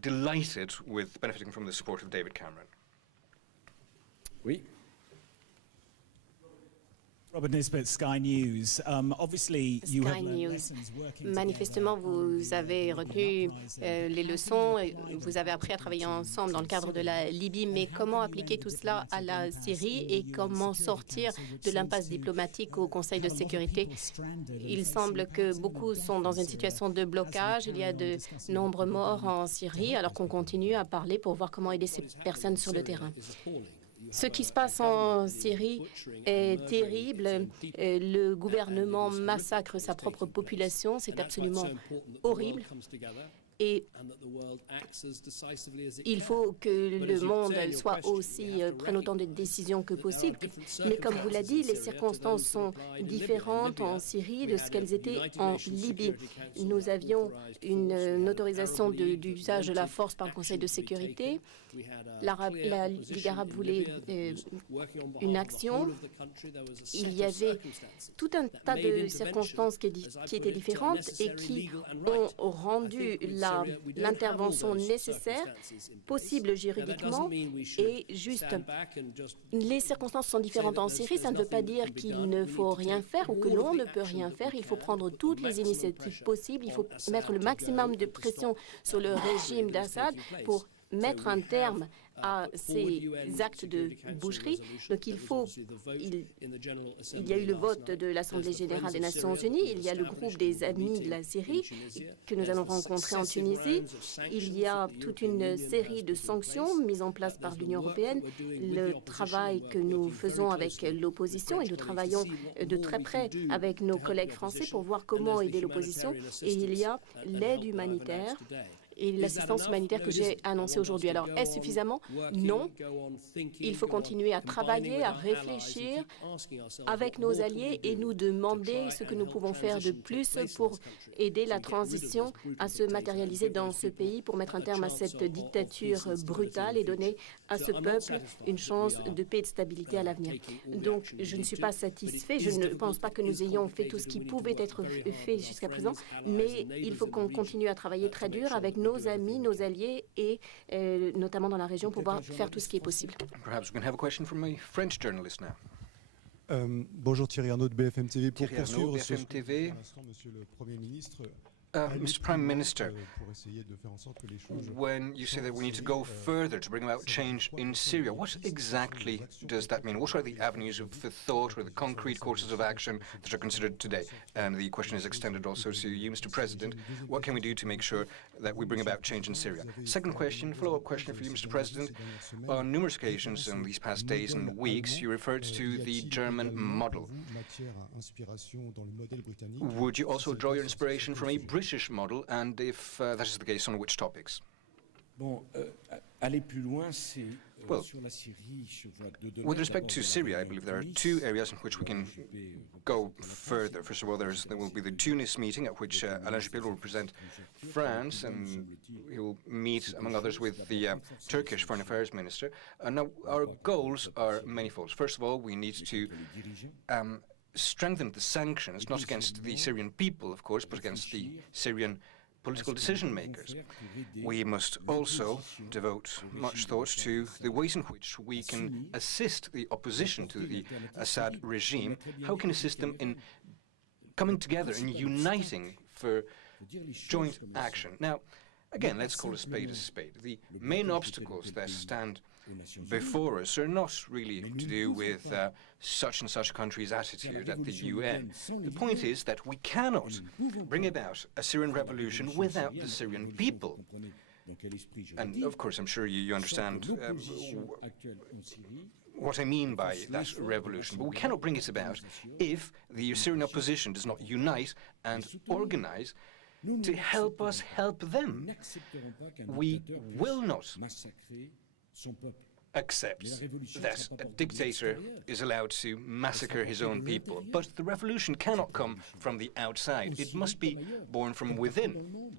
delighted with benefiting from the support of David Cameron. Oui. Robert Nisbet, Sky News. Obviously, you have learned lessons working Manifestement, vous avez retenu les leçons, vous avez appris à travailler ensemble dans le cadre de la Libye, mais comment appliquer tout cela à la Syrie et comment sortir de l'impasse diplomatique au Conseil de sécurité? Il semble que beaucoup sont dans une situation de blocage, il y a de nombreux morts en Syrie, alors qu'on continue à parler pour voir comment aider ces personnes sur le terrain. Ce qui se passe en Syrie est terrible. Le gouvernement massacre sa propre population. C'est absolument horrible. Et il faut que le monde prenne autant de décisions que possible. Mais comme vous l'avez dit, les circonstances sont différentes en Syrie de ce qu'elles étaient en Libye. Nous avions une autorisation d'usage de la force par le Conseil de sécurité. La Ligue arabe voulait une action. Il y avait tout un tas de circonstances qui étaient différentes et qui ont rendu l'intervention nécessaire, possible juridiquement et juste. Les circonstances sont différentes en Syrie. Ça ne veut pas dire qu'il ne faut rien faire ou que l'on ne peut rien faire. Il faut prendre toutes les initiatives possibles. Il faut mettre le maximum de pression sur le régime d'Assad pour mettre un terme à ces actes de boucherie. Donc il y a eu le vote de l'Assemblée générale des Nations unies, il y a le groupe des amis de la Syrie que nous allons rencontrer en Tunisie, il y a toute une série de sanctions mises en place par l'Union européenne, le travail que nous faisons avec l'opposition et nous travaillons de très près avec nos collègues français pour voir comment aider l'opposition et il y a l'aide humanitaire et l'assistance humanitaire que j'ai annoncée aujourd'hui. Alors, est-ce suffisamment? Non. Il faut continuer à travailler, à réfléchir avec nos alliés et nous demander ce que nous pouvons faire de plus pour aider la transition à se matérialiser dans ce pays, pour mettre un terme à cette dictature brutale et donner à ce peuple une chance de paix et de stabilité à l'avenir. Donc, je ne suis pas satisfait. Je ne pense pas que nous ayons fait tout ce qui pouvait être fait jusqu'à présent, mais il faut qu'on continue à travailler très dur avec nos amis, nos alliés et notamment dans la région pour pouvoir faire tout ce qui est possible. Perhaps we can have a question from a French journalist now. Bonjour Thierry Arnaud de BFM TV. Pour poursuivre BFM TV. Monsieur le Premier ministre, Mr. Prime Minister, when you say that we need to go further to bring about change in Syria, what exactly does that mean? What are the avenues of thought or the concrete courses of action that are considered today? And the question is extended also to you, Mr. President. What can we do to make sure that we bring about change in Syria? Second question, follow-up question for you, Mr. President. On numerous occasions in these past days and weeks, you referred to the German model. Would you also draw your inspiration from a British model, and if that is the case, on which topics? Bon, aller plus loin, c'est sur la Syrie. With respect to Syria, I believe there are two areas in which we can go further. First of all, there will be the Tunis meeting at which Alain Juppé will represent France, and he will meet, among others, with the Turkish Foreign Affairs Minister. Now, our goals are manifold. First of all, we need to strengthen the sanctions, not against the Syrian people, of course, but against the Syrian political decision makers. We must also devote much thought to the ways in which we can assist the opposition to the Assad regime. How we can assist them in coming together and uniting for joint action. Now, again, let's call a spade a spade. The main obstacles that stand before us are not really to do with such and such a country's attitude at the UN. The point is that we cannot bring about a Syrian revolution without the Syrian people. And of course, I'm sure you understand what I mean by that revolution. But we cannot bring it about if the Syrian opposition does not unite and organize to help us help them. We will not accept that a dictator is allowed to massacre his own people. But the revolution cannot come from the outside. It must be born from within.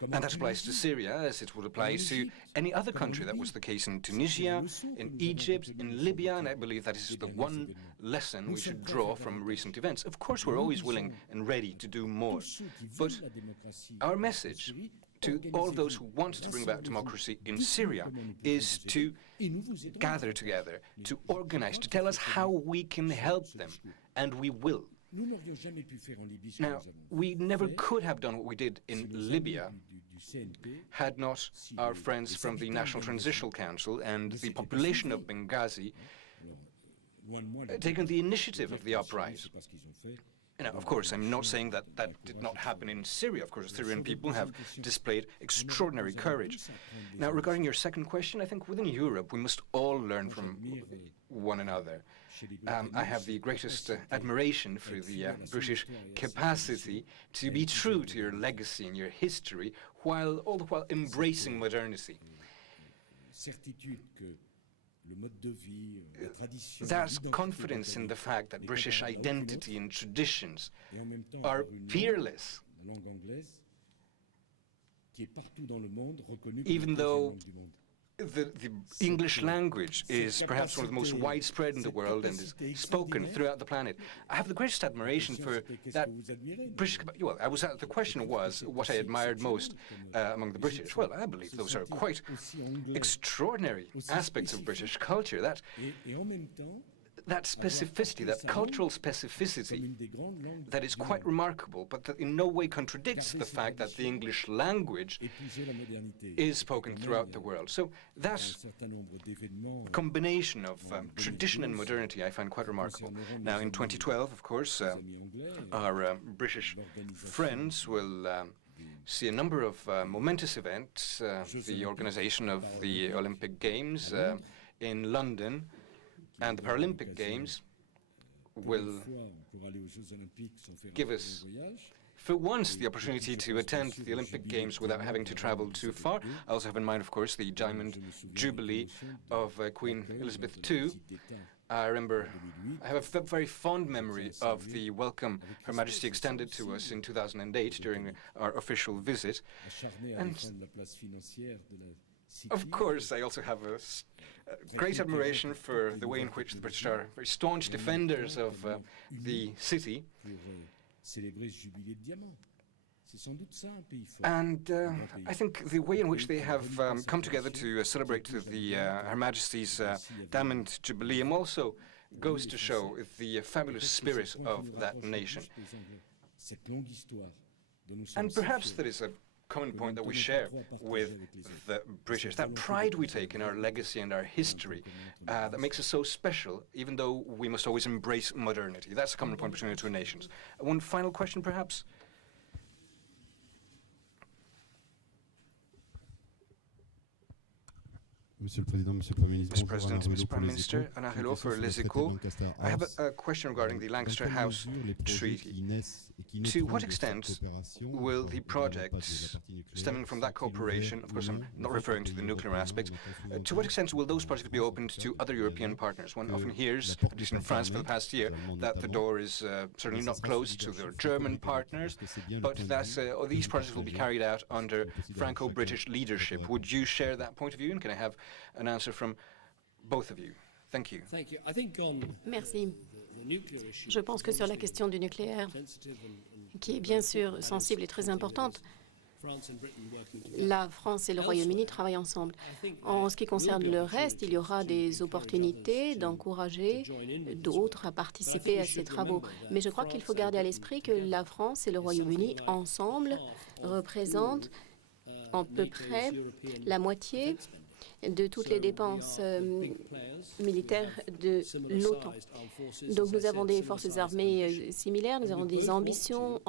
And that applies to Syria as it would apply to any other country. That was the case in Tunisia, in Egypt, in Libya, and I believe that is the one lesson we should draw from recent events. Of course, we're always willing and ready to do more. But our message to all of those who want to bring back democracy in Syria is to gather together, to organize, to tell us how we can help them, and we will. Now, we never could have done what we did in Libya had not our friends from the National Transitional Council and the population of Benghazi taken the initiative of the uprising. Now, of course, I'm not saying that that did not happen in Syria. Of course, Syrian people have displayed extraordinary courage. Now, regarding your second question, I think within Europe we must all learn from one another. I have the greatest admiration for the British capacity to be true to your legacy and your history, while all the while embracing modernity. There's confidence in the fact that British identity and traditions are peerless, even though the English language is perhaps one of the most widespread in the world and is spoken throughout the planet. I have the greatest admiration for that British... Well, the question was what I admired most among the British. Well, I believe those are quite extraordinary aspects of British culture. That specificity, that cultural specificity, that is quite remarkable, but that in no way contradicts the fact that the English language is spoken throughout the world. So that combination of tradition and modernity I find quite remarkable. Now, in 2012, of course, our British friends will see a number of momentous events, the organization of the Olympic Games in London, and the Paralympic Games will give us, for once, the opportunity to attend the Olympic Games without having to travel too far. I also have in mind, of course, the Diamond Jubilee of Queen Elizabeth II. I have a very fond memory of the welcome Her Majesty extended to us in 2008 during our official visit. And of course, I also have a great admiration for the way in which the British are very staunch defenders of the city. And I think the way in which they have come together to celebrate the Her Majesty's Diamond Jubilee also goes to show the fabulous spirit of that nation. And perhaps there is a common point that we share with the British, that pride we take in our legacy and our history that makes us so special, even though we must always embrace modernity. That's a common point between the two nations. One final question, perhaps? Monsieur le Président, Monsieur le Premier ministre, Mr. President, Mr. Prime Minister, Alain Hello for Les Echos. I have a question regarding the Lancaster House Treaty. To what extent will the projects stemming from that cooperation, of course I'm not referring to the nuclear aspects, to what extent will those projects be opened to other European partners? One often hears, at least in France for the past year, that the door is certainly not closed to their German partners, but that these projects will be carried out under Franco-British leadership. Would you share that point of view, and can I have an answer from both of you? Thank you. Merci. Je pense que sur la question du nucléaire, qui est bien sûr sensible et très importante, la France et le Royaume-Uni travaillent ensemble. En ce qui concerne le reste, il y aura des opportunités d'encourager d'autres à participer à ces travaux. Mais je crois qu'il faut garder à l'esprit que la France et le Royaume-Uni, ensemble, représentent à peu près la moitié de toutes les dépenses militaires de l'OTAN. Donc nous avons des forces armées similaires, nous avons des ambitions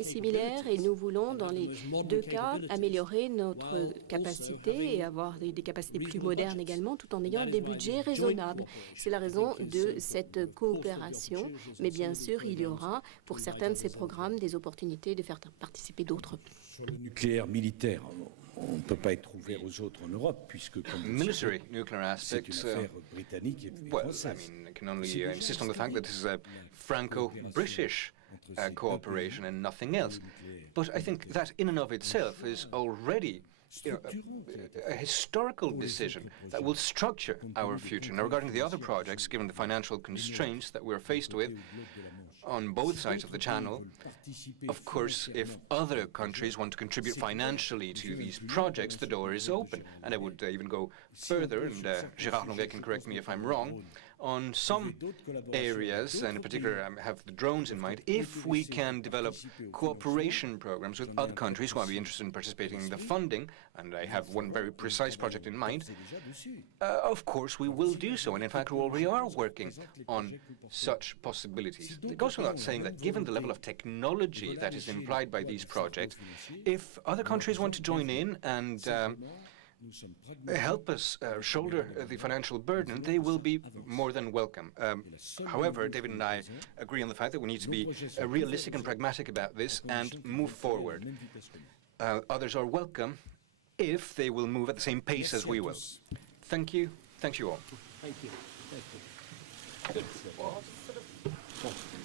similaires et nous voulons, dans les deux cas, améliorer notre capacité et avoir des capacités plus modernes également, tout en ayant des budgets raisonnables. C'est la raison de cette coopération, mais bien sûr, il y aura, pour certains de ces programmes, des opportunités de faire participer d'autres. Sur le nucléaire militaire, on ne peut pas être ouvert aux autres en Europe, puisque comme military nuclear aspects, c'est une affaire britannique et well, française. I mean, I can only insist on the fact that this is a Franco-British cooperation and nothing else. But I think that in and of itself is already a historical decision that will structure our future. Now, regarding the other projects, given the financial constraints that we're faced with on both sides of the Channel, of course, if other countries want to contribute financially to these projects, the door is open. And I would even go further, and Gérard Longuet can correct me if I'm wrong, on some areas, and in particular I have the drones in mind, if we can develop cooperation programs with other countries who might be interested in participating in the funding, and I have one very precise project in mind, of course we will do so, and in fact we already are working on such possibilities. It goes without saying that given the level of technology that is implied by these projects, if other countries want to join in and help us shoulder the financial burden, they will be more than welcome. However, David and I agree on the fact that we need to be realistic and pragmatic about this and move forward. Others are welcome if they will move at the same pace as we will. Thank you. Thank you all. Thank you. Thank you. Good.